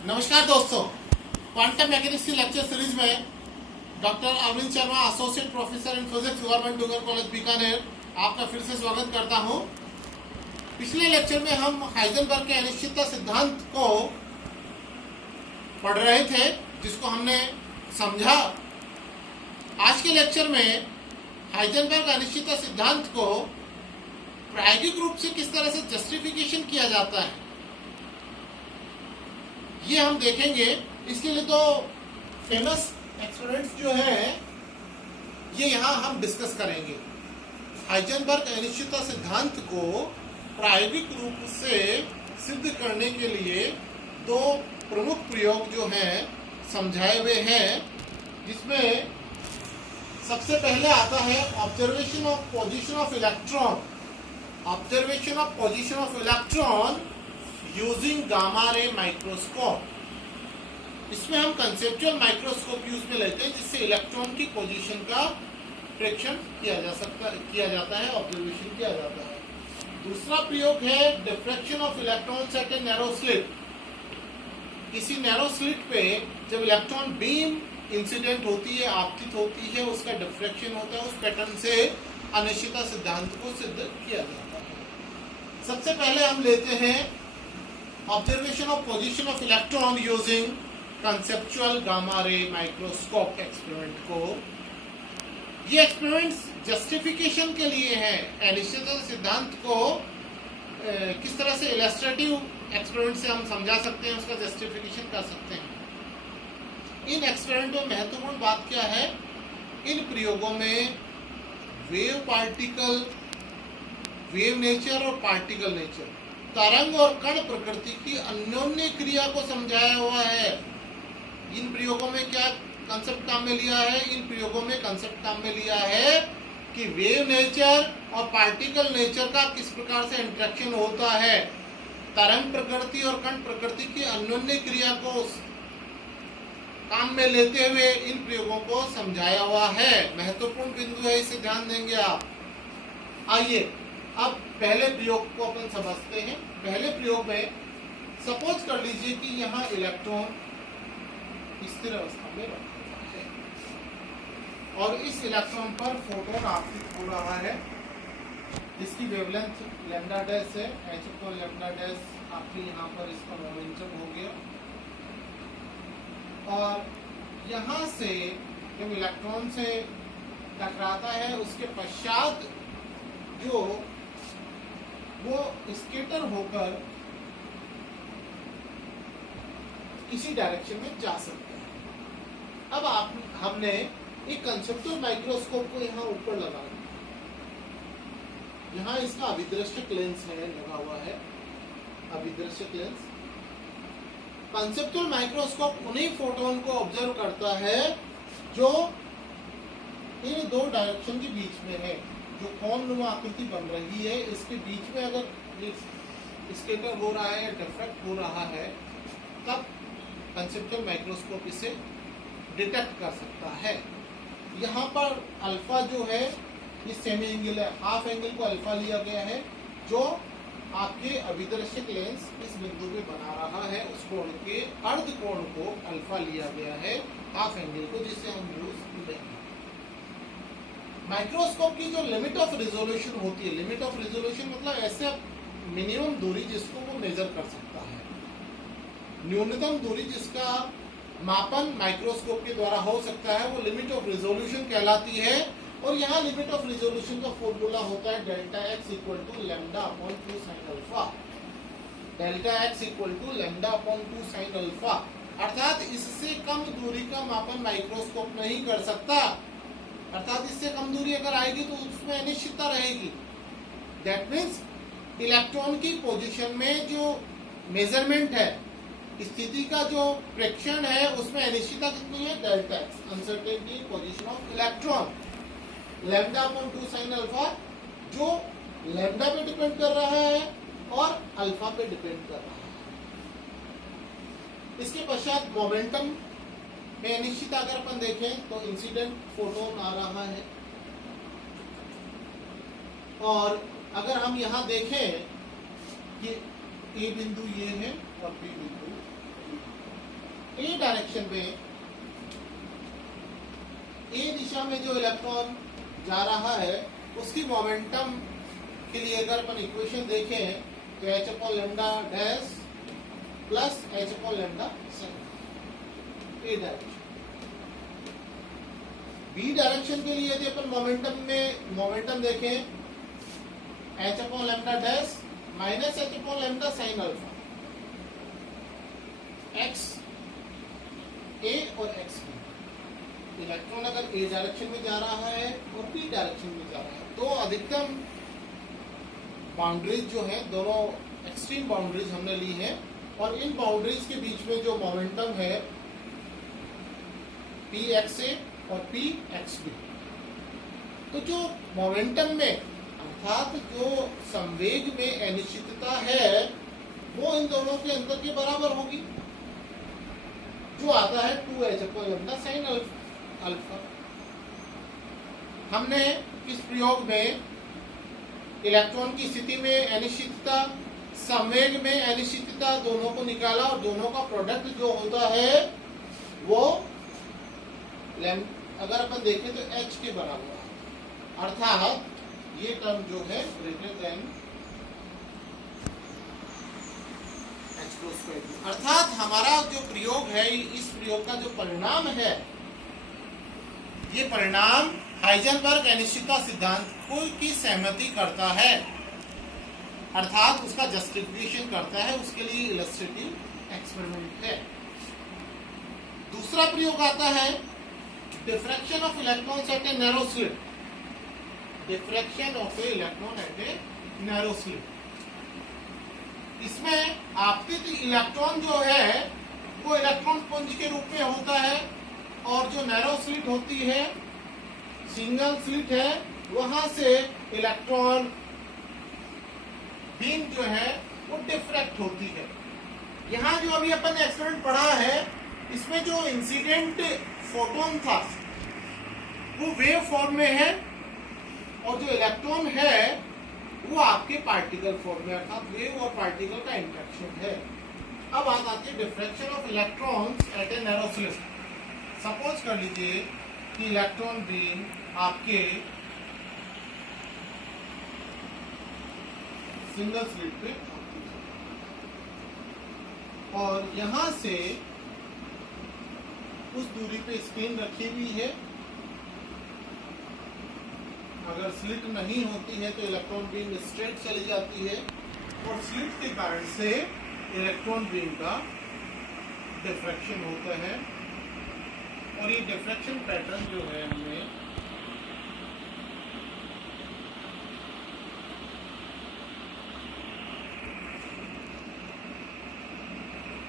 नमस्कार दोस्तों, quantum mechanics की लेक्चर सीरीज में doctor Arvind Sharma, associate professor in physics, government Dungar college Bikaner, आपका फिर से स्वागत करता हूं। पिछले लेक्चर में हम हाइजेनबर्ग के अनिश्चितता सिद्धांत को पढ़ रहे थे, जिसको हमने समझा। आज के लेक्चर में हाइजेनबर्ग अनिश्चितता सिद्धांत को प्रायोगिक रूप से किस तरह से जस्टिफिकेशन किया जाता है, ये हम देखेंगे। इसके लिए तो फेमस एक्सपेरिमेंट्स जो है ये यहाँ हम डिस्कस करेंगे। हाइजेनबर्ग अनिश्चितता सिद्धांत को प्रायोगिक रूप से सिद्ध करने के लिए दो प्रमुख प्रयोग जो हैं समझाए हुए हैं, जिसमें सबसे पहले आता है observation of position of electron. Observation of position of electron using gamma ray microscope. इसमें हम कंसेप्चुअल माइक्रोस्कोप यूज में लेते हैं, जिससे इलेक्ट्रॉन की पोजीशन का प्रेक्षण किया जाता है, ऑब्जर्वेशन किया जाता है। दूसरा प्रयोग है diffraction of electrons at a narrow slit. किसी नैरो स्लिट पे जब इलेक्ट्रॉन बीम इंसिडेंट होती है, आपतित होती है, उसका डिफ्रैक्शन होता है, उस पैटर्न से अनिश्चितता सिद्धांत को सिद्ध किया जाता है। सबसे पहले हम लेते हैं observation of position of electron using conceptual gamma ray microscope experiment को। ये एक्सपेरिमेंट्स जस्टिफिकेशन के लिए है। अनिश्चितता सिद्धांत को किस तरह से इलस्ट्रेटिव एक्सपेरिमेंट से हम समझा सकते हैं, उसका जस्टिफिकेशन कर सकते हैं। इन एक्सपेरिमेंट में महत्वपूर्ण बात क्या है, इन प्रयोगों में वेव पार्टिकल, वेव नेचर और पार्टिकल नेचर, तरंग और कण प्रकृति की अन्योन्य क्रिया को समझाया हुआ है। इन प्रयोगों में क्या कंसेप्ट काम में लिया है? इन प्रयोगों में कंसेप्ट काम में लिया है कि वेव नेचर और पार्टिकल नेचर का किस प्रकार से इंटरेक्शन होता है। तरंग प्रकृति और कण प्रकृति की अन्योन्य क्रिया को काम में लेते हुए इन प्रयोगों को समझाया हुआ है। महत्वपूर्ण बिंदु है, इसे ध्यान देंगे आप। आइए अब पहले प्रयोग को अपन समझते हैं। पहले प्रयोग में सपोज कर लीजिए कि यहाँ इलेक्ट्रॉन स्थिर अवस्था में रखा है और इस इलेक्ट्रॉन पर फोटोन आपतित हो रहा है, जिसकी वेवलेंथ लैम्डा डैश है। h को लैम्डा डैश आपके यहाँ पर इसका मोमेंटम हो गया, और यहाँ से जब इलेक्ट्रॉन से टकराता है, उसके पश्चात जो वो स्केटर होकर किसी डायरेक्शन में जा सकता है। अब हमने एक कंसेप्चुअल माइक्रोस्कोप को यहाँ ऊपर लगा दिया। यहाँ इसका अभिदृश्यक लेंस है, लगा हुआ है अभिदृश्यक लेंस। कंसेप्चुअल माइक्रोस्कोप उन्हीं फोटोन को ऑब्जर्व करता है जो इन दो डायरेक्शन के बीच में है। जो कोणनुमा आकृति बन रही है, इसके बीच में अगर स्केटर हो रहा है, डिफ्रैक्ट हो रहा है, तब कंसेप्चुअल माइक्रोस्कोप इसे डिटेक्ट कर सकता है। यहाँ पर अल्फा जो है ये सेमी एंगल है, हाफ एंगल को अल्फा लिया गया है, जो आपके अभिदर्शक लेंस इस बिंदु पे बना रहा है, उस कोण के अर्ध कोण को अल्फा लिया गया है, हाफ एंगल को, जिसे हम यूज लेंगे। माइक्रोस्कोप की जो लिमिट ऑफ रिजोल्यूशन होती है, लिमिट ऑफ रिजोल्यूशन मतलब ऐसे मिनिमम दूरी जिसको वो मेजर कर सकता है, न्यूनतम दूरी जिसका मापन माइक्रोस्कोप के द्वारा हो सकता है, वो लिमिट ऑफ रिजोल्यूशन कहलाती है। और यहाँ लिमिट ऑफ रिजोल्यूशन का फॉर्मूला होता है delta x equal to lambda upon 2 sine alpha. Delta x equal to lambda upon 2 sine alpha, अर्थात इससे कम दूरी का मापन माइक्रोस्कोप नहीं कर सकता। अर्थात इससे कम दूरी अगर आएगी तो उसमें अनिश्चितता रहेगी। दैट मीन्स इलेक्ट्रॉन की पोजीशन में जो मेजरमेंट है, स्थिति का जो प्रेक्षण है, उसमें अनिश्चितता कितनी है? Delta x, uncertainty in position of electron, lambda upon 2 sine alpha, जो लैम्डा पे डिपेंड कर रहा है और अल्फा पे डिपेंड कर रहा है। इसके पश्चात मोमेंटम में अनिश्चितता अगर अपन देखें तो इंसिडेंट फोटोन आ रहा है, और अगर हम यहाँ देखें कि ए बिंदु ये है और बी बिंदु, डायरेक्शन में, ए दिशा में जो इलेक्ट्रॉन जा रहा है उसकी मोमेंटम के लिए अगर अपन इक्वेशन देखें तो h upon lambda dash plus h upon lambda second, A direction. B direction के लिए यदि अपन मोमेंटम देखें h upon lambda dash minus h upon lambda sine alpha, x A और एक्स बी। इलेक्ट्रॉन अगर ए डायरेक्शन में जा रहा है और बी डायरेक्शन में जा रहा है तो अधिकतम बाउंड्रीज जो है, दोनों एक्सट्रीम बाउंड्रीज हमने ली है और इन बाउंड्रीज के बीच में जो मोमेंटम है पी एक्स ए और पी एक्स बी, तो जो मोमेंटम में अर्थात जो संवेग में अनिश्चितता है वो इन दोनों के अंतर के बराबर होगी, जो आता है 2h upon lambda sine alpha. हमने इस प्रयोग में इलेक्ट्रॉन की स्थिति में अनिश्चितता, संवेग में अनिश्चितता दोनों को निकाला और दोनों का प्रोडक्ट जो होता है वो अगर अपन देखें तो h के बराबर है, अर्थात ये टर्म जो है ग्रेटर देन h², अर्थात हमारा जो प्रयोग है, इस प्रयोग का जो परिणाम है, ये परिणाम हाइजेनबर्ग अनिश्चितता सिद्धांत की सहमति करता है, अर्थात उसका जस्टिफिकेशन करता है, उसके लिए इलस्ट्रेटिव एक्सपेरिमेंट है। दूसरा प्रयोग आता है diffraction of electrons at a narrow slit, diffraction of a electron at a narrow slit. इसमें आपतित इलेक्ट्रॉन जो है वो इलेक्ट्रॉन पुंज के रूप में होता है और जो नैरो स्लिट होती है, सिंगल स्लिट है, वहां से इलेक्ट्रॉन बीम जो है वो डिफ्रैक्ट होती है। यहाँ जो अभी अपन ने एक्सपेरिमेंट पढ़ा है इसमें जो इंसिडेंट फोटोन था वो वेव फॉर्म में है और जो इलेक्ट्रॉन है वो आपके पार्टिकल फॉर्म में, अर्थात वेव और पार्टिकल का इंटरेक्शन है। अब बात आती है diffraction of electrons at a narrow slit. Suppose कर लीजिए कि इलेक्ट्रॉन बीम आपके सिंगल स्लिट पे और यहां से उस दूरी पे स्क्रीन रखी हुई है। अगर स्लिट नहीं होती है तो इलेक्ट्रॉन बीम स्ट्रेट चली जाती है और स्लिट के कारण से इलेक्ट्रॉन बीम का डिफ्रैक्शन होता है और ये डिफ्रैक्शन पैटर्न जो है हमें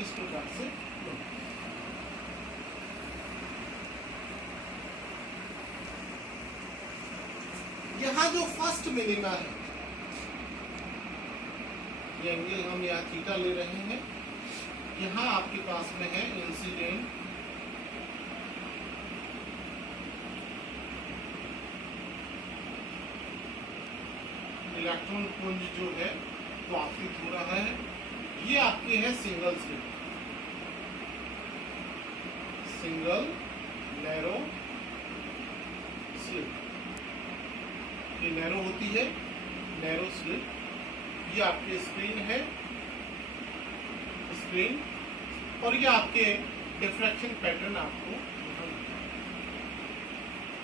इस प्रकार से यहाँ जो फर्स्ट मिनिमा है, ये एंगल हम यहाँ थीटा ले रहे हैं, यहाँ आपके पास में है इंसिडेंट इलेक्ट्रॉन पुंज जो है वो आपतित हो रहा है। ये आपके है single slit, single narrow slit, ये नैरो होती है, नैरो स्लिट। ये आपके स्क्रीन है, स्क्रीन, और ये आपके डिफ्रैक्शन पैटर्न आपको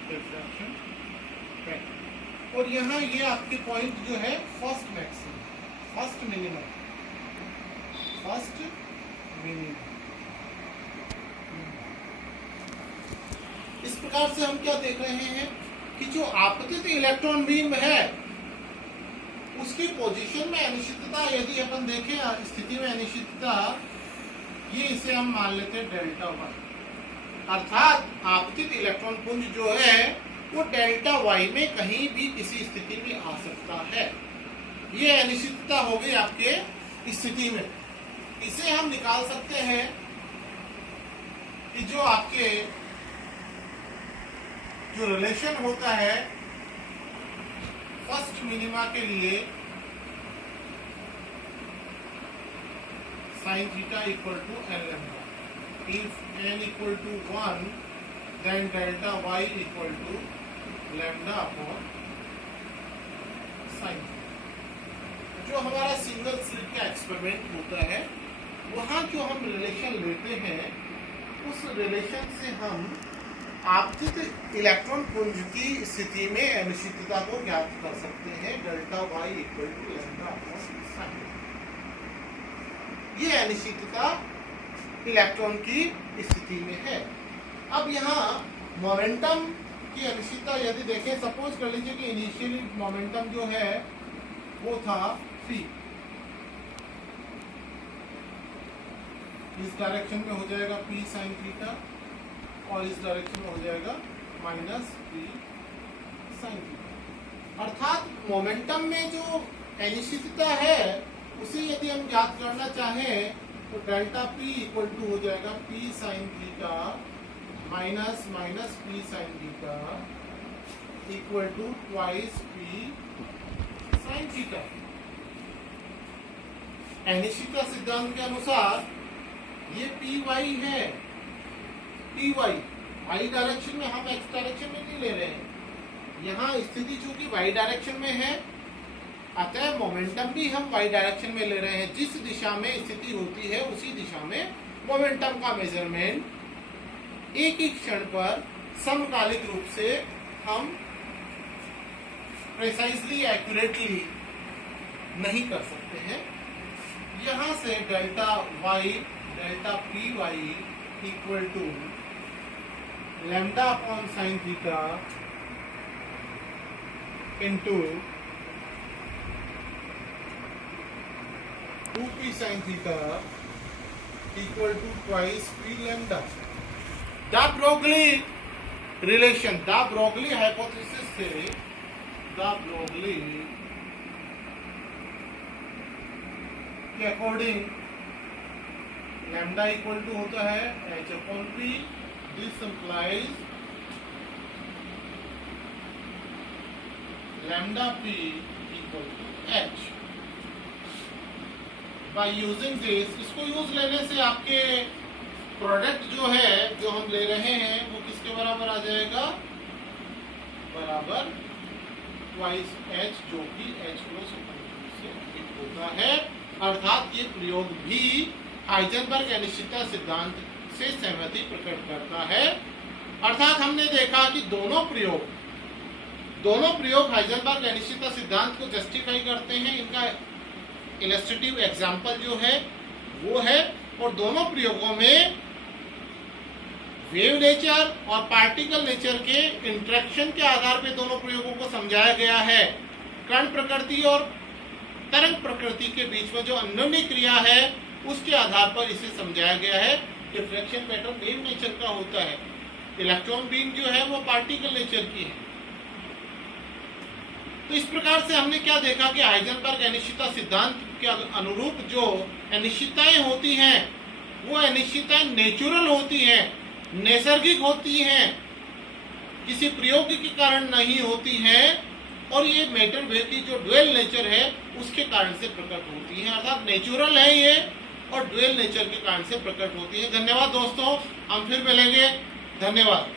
डिफ्रैक्शन पैटर्न। और यहाँ ये आपके पॉइंट जो है first maximum, first minimum, first minimum. इस प्रकार से हम क्या देख रहे हैं कि जो आपतित इलेक्ट्रॉन बीम है उसकी पोजीशन में अनिश्चितता, यदि अपन देखें स्थिति में अनिश्चितता, ये इसे हम मान लेते हैं डेल्टा वाई, अर्थात आपतित इलेक्ट्रॉन पुंज जो है वो डेल्टा वाई में कहीं भी किसी स्थिति में आ सकता है। ये अनिश्चितता हो गई आपके स्थिति में। इसे हम निकाल सकते हैं कि जो आपके जो रिलेशन होता है फर्स्ट मिनिमा के लिए sine theta equal to n lambda, if n equal to 1 then delta y equal to lambda upon sin। जो हमारा सिंगल स्लिट का एक्सपेरिमेंट होता है वहां जो हम रिलेशन लेते हैं उस रिलेशन से हम आपतित इलेक्ट्रॉन पुंज की स्थिति में अनिश्चितता को ज्ञात कर सकते हैं delta y equal to lambda upon sine. ये अनिश्चितता इलेक्ट्रॉन की स्थिति में है। अब यहाँ मोमेंटम की अनिश्चितता यदि देखें, सपोज कर लीजिए कि इनिशियली मोमेंटम जो है वो था c, इस डायरेक्शन में हो जाएगा p sin थीटा और इस डायरेक्शन में हो जाएगा माइनस p sin थीटा। अर्थात मोमेंटम में जो अनिश्चितता है उसे यदि हम ज्ञात करना चाहें तो डेल्टा p इक्वल टू हो जाएगा p sin theta minus minus p sin theta equal to twice p sin theta. अनिश्चितता सिद्धांत के अनुसार ये पी वाई है, पी वाई वाई डायरेक्शन में, हम एक्स डायरेक्शन में नहीं ले रहे हैं। यहाँ स्थिति चूंकि वाई डायरेक्शन में है अतः मोमेंटम भी हम वाई डायरेक्शन में ले रहे हैं। जिस दिशा में स्थिति होती है उसी दिशा में मोमेंटम का मेजरमेंट एक ही क्षण पर समकालिक रूप से हम प्रिसाइजली एक्यूरेटली नहीं कर सकते हैं। यहाँ से delta y delta p y equal to lambda upon sine theta into 2p sin theta equal to twice p lambda। De Broglie relation, de Broglie hypothesis से द ब्रोगली के अकॉर्डिंग लैम्डा इक्वल टू होता है h upon p। This implies lambda p equal to h। By using this, इसको use लेने से आपके product जो है जो हम ले रहे हैं वो किसके बराबर आ जाएगा, बराबर ट्वाइस h, जो कि h प्लस से अधिक होता है। अर्थात ये प्रयोग भी हाइजेनबर्ग अनिश्चितता सिद्धांत से सहमति प्रकट करता है। अर्थात हमने देखा कि दोनों प्रयोग हाइजेनबर्ग अनिश्चितता सिद्धांत को जस्टिफाई करते हैं। इनका इलस्ट्रेटिव एग्जाम्पल जो है वो है, और दोनों प्रयोगों में वेव नेचर और पार्टिकल नेचर के इंटरेक्शन के आधार पर दोनों प्रयोगों को समझाया गया है। कण प्रकृति और तरंग प्रकृति के बीच में जो अन्योन्य क्रिया है उसके आधार पर इसे समझाया गया है। डिफ्रैक्शन पैटर्न वेव नेचर का होता है, इलेक्ट्रॉन बीम जो है वो पार्टिकल नेचर की है। तो इस प्रकार से हमने क्या देखा कि हाइजेनबर्ग अनिश्चितता सिद्धांत के अनुरूप जो अनिश्चितताएं होती हैं वो अनिश्चितताएं नेचुरल होती हैं, नैसर्गिक होती हैं, किसी प्रयोग के कारण नहीं होती हैं, और ये मैटर वेव की जो ड्यूअल नेचर है उसके कारण से प्रकट होती है। अर्थात नेचुरल है ये और ड्यूअल नेचर के कारण से प्रकट होती है। धन्यवाद दोस्तों, हम फिर मिलेंगे। धन्यवाद।